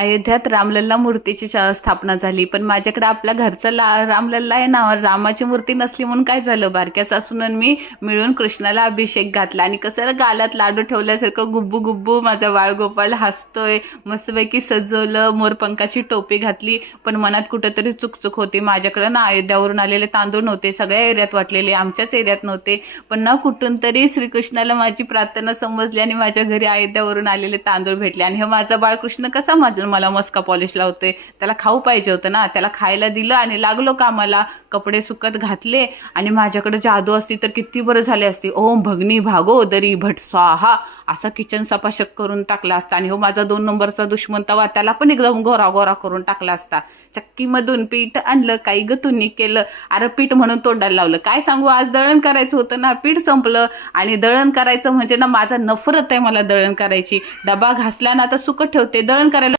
अयोध्यात रामलल्ला मूर्तीची स्थापना झाली, पण माझ्याकडे आपल्या घरचा रामलल्ला आहे ना, रामाची मूर्ती नसली म्हणून काय झालं, बारक्या सासून मी मिळून कृष्णाला अभिषेक घातला आणि कसं गालात लाडू ठेवल्यासारखं गुब्बू गुब्बू माझा बाळगोपाळ हसतोय, मस्तपैकी सजवलं, मोरपंखाची टोपी घातली. पण मनात कुठंतरी चुकचुक होती. माझ्याकडे ना अयोध्यावरून आलेले तांदूळ नव्हते, सगळ्या एरियात वाटलेले, आमच्याच एरियात नव्हते. पण ना कुठून तरी श्रीकृष्णाला माझी प्रार्थना समजली आणि माझ्या घरी अयोध्यावरून आलेले तांदूळ भेटले. आणि हे माझा बाळकृष्ण कसा मला मस्का पॉलिश लावतोय, त्याला खाऊ पाहिजे होतं ना, त्याला खायला दिलं आणि लागलो कामाला. कपडे सुकत घातले आणि माझ्याकडे जादू असती तर किती बरं झाले असते. ओम भगनी भागो दरी भट स्वाहा असा किचन सपाशक करून टाकला असता. आणि हो माझा 2 नंबरचा दुश्मन तवा, त्याला पण एकदम गोरा गोरा करून टाकला असता. चक्कीमधून पीठ आणलं, काही गतुनी केलं, अरे पीठ म्हणून तोंडाला लावलं. काय सांगू, आज दळण करायचं होतं ना, पीठ संपलं. आणि दळण करायचं म्हणजे ना माझा नफरत आहे मला दळण करायची. डबा घासला ना तर सुकत ठेवते, दळण करायला